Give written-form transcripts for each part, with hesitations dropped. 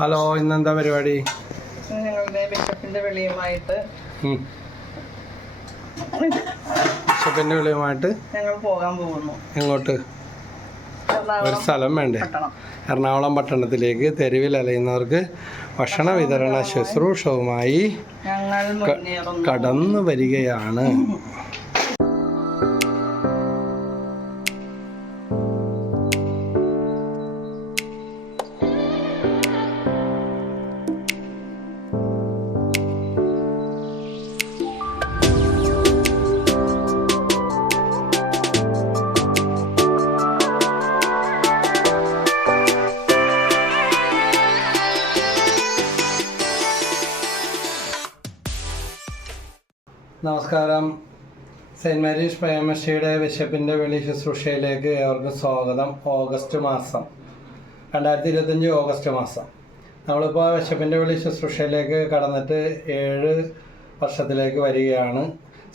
Hello, ഇന്നെന്താ പരിപാടി? ഞങ്ങളുടെ ബിഷപ്പിന്റെ വെളിയുമായിട്ട് ഞങ്ങൾ പോകാൻ പോകുന്നു. എങ്ങോട്ട്? ഒരു സ്ഥലം വേണ്ടേ? എറണാകുളം പട്ടണത്തിലേക്ക് തെരുവിൽ അലയുന്നവർക്ക് ഭക്ഷണ വിതരണ ശുശ്രൂഷവുമായി കടന്നു വരികയാണ്. നമസ്കാരം. സെയിൻറ്റ് മേരീസ് പ്രേമശ്രീയുടെ ബിഷപ്പിൻ്റെ വെളി ശുശ്രൂഷയിലേക്ക് ഏവർക്കും സ്വാഗതം. ഓഗസ്റ്റ് മാസം 2025 ഓഗസ്റ്റ് മാസം നമ്മളിപ്പോൾ ബിഷപ്പിൻ്റെ വെളി ശുശ്രൂഷയിലേക്ക് കടന്നിട്ട് 7 വർഷത്തിലേക്ക് വരികയാണ്.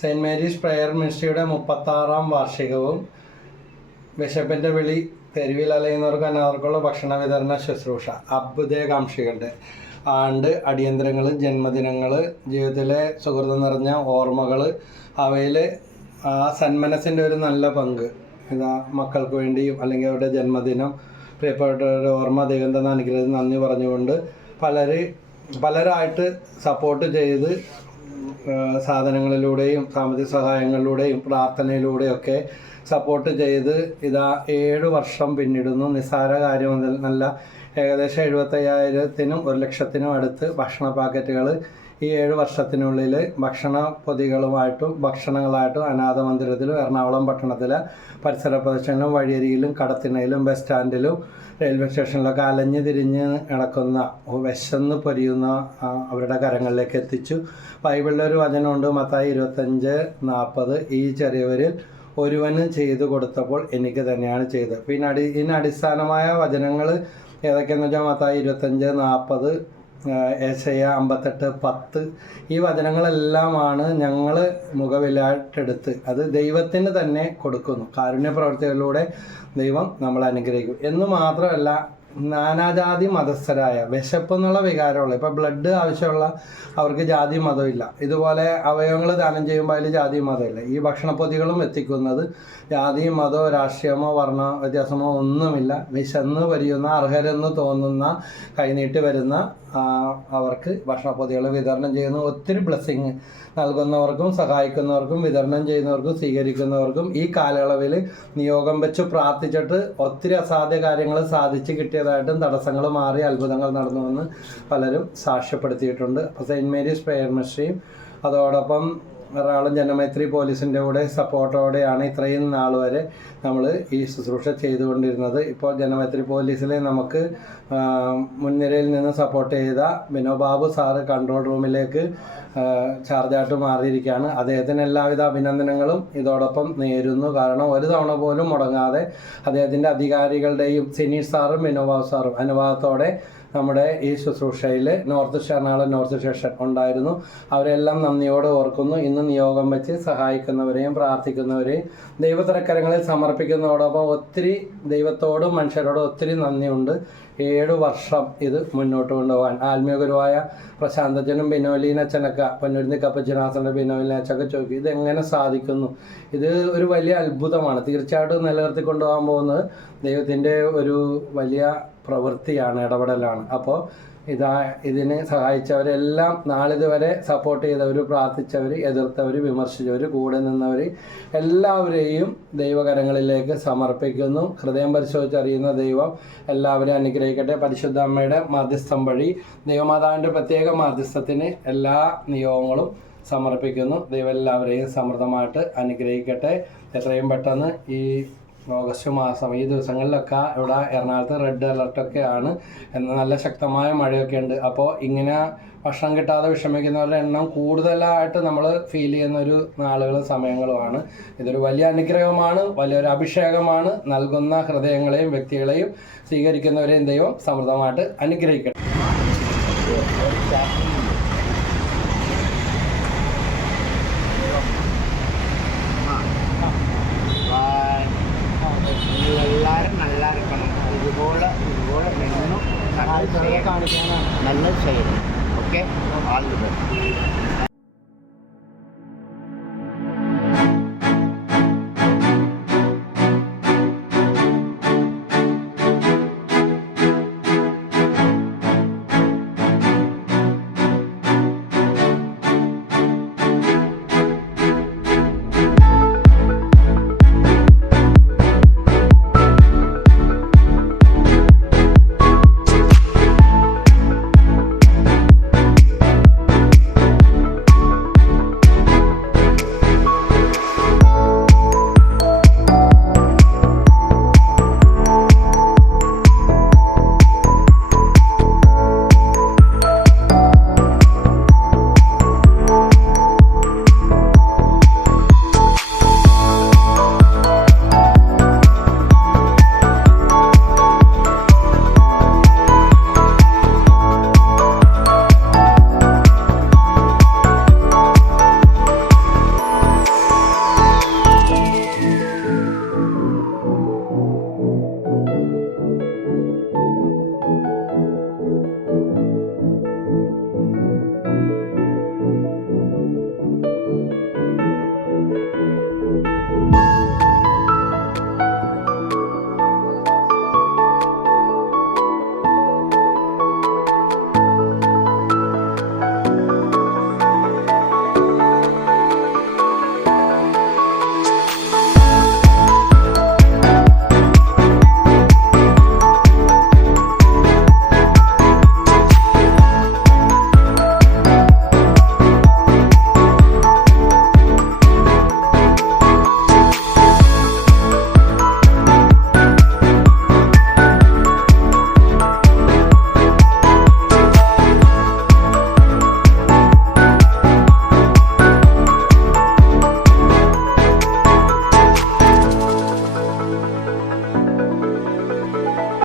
സെയിൻറ്റ് മേരീസ് പ്രയർ മിനിസ്ട്രിയുടെ 36ാം വാർഷികവും ബിഷപ്പിൻ്റെ വെളി തെരുവിൽ അലയുന്നവർക്ക് അനാഥർക്കുള്ള ഭക്ഷണ വിതരണ ശുശ്രൂഷ അഭ്യുദയകാംക്ഷികളുടെ ആണ്ട് അടിയന്തരങ്ങൾ, ജന്മദിനങ്ങൾ, ജീവിതത്തിലെ സുഹൃതം നിറഞ്ഞ ഓർമ്മകൾ, അവയിൽ ആ സന്മനസ്സിൻ്റെ ഒരു നല്ല പങ്ക് മക്കൾക്ക് വേണ്ടിയും അല്ലെങ്കിൽ അവരുടെ ജന്മദിനം, പ്രിയപ്പെട്ടവരുടെ ഓർമ്മ, ദൈവം തന്ന അനുഗ്രഹത്തിന് നന്ദി പറഞ്ഞുകൊണ്ട് പലരായിട്ട് സപ്പോർട്ട് ചെയ്ത് സാധനങ്ങളിലൂടെയും സാമ്പത്തിക സഹായങ്ങളിലൂടെയും പ്രാർത്ഥനയിലൂടെയൊക്കെ സപ്പോർട്ട് ചെയ്ത് 7 വർഷം പിന്നിടുന്നു. നിസ്സാര കാര്യം നല്ല ഏകദേശം 75,000-നും 1,00,000-നും അടുത്ത് ഭക്ഷണ പാക്കറ്റുകൾ ഈ 7 വർഷത്തിനുള്ളിൽ ഭക്ഷണ പൊതികളുമായിട്ടും ഭക്ഷണങ്ങളായിട്ടും അനാഥ മന്ദിരത്തിലും എറണാകുളം പട്ടണത്തിലെ പരിസര പ്രദേശങ്ങളിലും വഴിയരികിലും കടത്തിണയിലും ബസ് സ്റ്റാൻഡിലും റെയിൽവേ സ്റ്റേഷനിലൊക്കെ അലഞ്ഞു തിരിഞ്ഞ് നടക്കുന്ന വിശന്ന് പൊരിയുന്ന അവരുടെ കരങ്ങളിലേക്ക് എത്തിച്ചു. ബൈബിളിലൊരു വചനമുണ്ട്, മത്തായി 25:40, ഈ ചെറിയവരിൽ ഒരുവന് ചെയ്തു കൊടുത്തപ്പോൾ എനിക്ക് തന്നെയാണ് ചെയ്തത്. പിന്നെ ഇതിന് അടിസ്ഥാനമായ വചനങ്ങൾ ഏതൊക്കെയാണെന്ന് വെച്ചാൽ മത്തായി 25:40, ഏശയ്യ 58:10, ഈ വചനങ്ങളെല്ലാമാണ് ഞങ്ങൾ മുഖവിലായിട്ടെടുത്ത് അത് ദൈവത്തിന് തന്നെ കൊടുക്കുന്നു. കാരുണ്യ പ്രവർത്തികളിലൂടെ ദൈവം നമ്മളെ അനുഗ്രഹിക്കും എന്ന് മാത്രമല്ല, നാനാജാതി മതസ്ഥരായ വിശപ്പ് എന്നുള്ള വികാരമുള്ള, ഇപ്പോൾ ബ്ലഡ് ആവശ്യമുള്ള അവർക്ക് ജാതി മതമില്ല. ഇതുപോലെ അവയവങ്ങൾ ദാനം ചെയ്യുമ്പോൾ അതിൽ ജാതി മതമില്ല. ഈ ഭക്ഷണപ്പൊതികളും എത്തിക്കുന്നത് ജാതിയും മതമോ രാഷ്ട്രീയമോ വർണ്ണ വ്യത്യാസമോ ഒന്നുമില്ല. വിശന്ന് വരിയുന്ന അർഹരെന്ന് തോന്നുന്ന കൈനീട്ടി വരുന്ന അവർക്ക് ഭക്ഷണപ്പൊതികൾ വിതരണം ചെയ്യുന്നു. ഒത്തിരി ബ്ലെസ്സിങ് നൽകുന്നവർക്കും സഹായിക്കുന്നവർക്കും വിതരണം ചെയ്യുന്നവർക്കും സ്വീകരിക്കുന്നവർക്കും ഈ കാലയളവിൽ നിയോഗം വെച്ച് പ്രാർത്ഥിച്ചിട്ട് ഒത്തിരി അസാധ്യ കാര്യങ്ങൾ സാധിച്ച് കിട്ടിയതായിട്ടും തടസ്സങ്ങൾ മാറി അത്ഭുതങ്ങൾ നടന്നുവെന്ന് പലരും സാക്ഷ്യപ്പെടുത്തിയിട്ടുണ്ട്. അപ്പോൾ സെയിൻറ്റ് മേരീസ് പ്രയർ മിനിസ്ട്രിയും അതോടൊപ്പം എറണാകുളം ജനമൈത്രി പോലീസിൻ്റെ കൂടെ സപ്പോർട്ടോടെയാണ് ഇത്രയും നാൾ വരെ നമ്മൾ ഈ ശുശ്രൂഷ ചെയ്തുകൊണ്ടിരുന്നത്. ഇപ്പോൾ ജനമൈത്രി പോലീസിൽ നമുക്ക് മുൻനിരയിൽ നിന്ന് സപ്പോർട്ട് ചെയ്ത ബിനോബാബു സാറ് കൺട്രോൾ റൂമിലേക്ക് ചാർജായിട്ട് മാറിയിരിക്കുകയാണ്. അദ്ദേഹത്തിന് എല്ലാവിധ അഭിനന്ദനങ്ങളും ഇതോടൊപ്പം നേരുന്നു. കാരണം ഒരു തവണ പോലും മുടങ്ങാതെ അദ്ദേഹത്തിൻ്റെ അധികാരികളുടെയും സിനീഷ് സാറും ബിനോബാബു സാറും അനുവാദത്തോടെ നമ്മുടെ ഈ ശുശ്രൂഷയിൽ എറണാകുളം നോർത്ത് സ്റ്റേഷൻ ഉണ്ടായിരുന്നു. അവരെല്ലാം നന്ദിയോടെ ഓർക്കുന്നു. ഇന്ന് നിയോഗം വെച്ച് സഹായിക്കുന്നവരെയും പ്രാർത്ഥിക്കുന്നവരെയും ദൈവത്തിരക്കരങ്ങളിൽ സമർപ്പിക്കുന്നതോടൊപ്പം ഒത്തിരി ദൈവത്തോടും മനുഷ്യരോടും ഒത്തിരി നന്ദിയുണ്ട്. 7 വർഷം ഇത് മുന്നോട്ട് കൊണ്ടുപോകാൻ ആത്മീയ ഗുരുവായ പ്രശാന്തച്ചനും ബിനോലീനച്ചനൊക്കെ പൊന്നുരുന്നി കപ്പച്ചനാസൻ്റെ ബിനോലീനച്ചൊക്കെ ചോദിക്കും, ഇതെങ്ങനെ സാധിക്കുന്നു? ഇത് ഒരു വലിയ അത്ഭുതമാണ്. തീർച്ചയായിട്ടും നിലനിർത്തി കൊണ്ടുപോകാൻ പോകുന്നത് ദൈവത്തിൻ്റെ ഒരു വലിയ പ്രവൃത്തിയാണ്, ഇടപെടലാണ്. അപ്പോൾ ഇതിന് സഹായിച്ചവരെല്ലാം നാളിതുവരെ സപ്പോർട്ട് ചെയ്തവർ, പ്രാർത്ഥിച്ചവർ, എതിർത്തവർ, വിമർശിച്ചവർ, കൂടെ നിന്നവർ എല്ലാവരെയും ദൈവകരങ്ങളിലേക്ക് സമർപ്പിക്കുന്നു. ഹൃദയം പരിശോധിച്ചറിയുന്ന ദൈവം എല്ലാവരെയും അനുഗ്രഹിക്കട്ടെ. പരിശുദ്ധ അമ്മയുടെ മാധ്യസ്ഥം വഴി ദൈവമാതാവിൻ്റെ പ്രത്യേക മാധ്യസ്ഥത്തിന് എല്ലാ നിയോഗങ്ങളും സമർപ്പിക്കുന്നു. ദൈവം എല്ലാവരെയും സമൃദ്ധമായിട്ട് അനുഗ്രഹിക്കട്ടെ. എത്രയും പെട്ടെന്ന് ഈ ഓഗസ്റ്റ് മാസം ഈ ദിവസങ്ങളിലൊക്കെ ഇവിടെ എറണാകുളത്ത് റെഡ് അലർട്ടൊക്കെയാണ്, നല്ല ശക്തമായ മഴയൊക്കെ ഉണ്ട്. അപ്പോൾ ഇങ്ങനെ ഭക്ഷണം കിട്ടാതെ വിഷമിക്കുന്നവരുടെ എണ്ണം കൂടുതലായിട്ട് നമ്മൾ ഫീൽ ചെയ്യുന്നൊരു നാളുകളും സമയങ്ങളുമാണ്. ഇതൊരു വലിയ അനുഗ്രഹമാണ്, വലിയൊരു അഭിഷേകമാണ്. നൽകുന്ന ഹൃദയങ്ങളെയും വ്യക്തികളെയും സ്വീകരിക്കുന്നവരെയും ദൈവം സമൃദ്ധമായിട്ട് അനുഗ്രഹിക്കട്ടെ. எல்லாரும் நல்லா இருக்கணும். இதுபோல் மென்னும் നല്ലത് ചെയ്യണം. നല്ലത് ചെയ്യണം. Okay, all the best.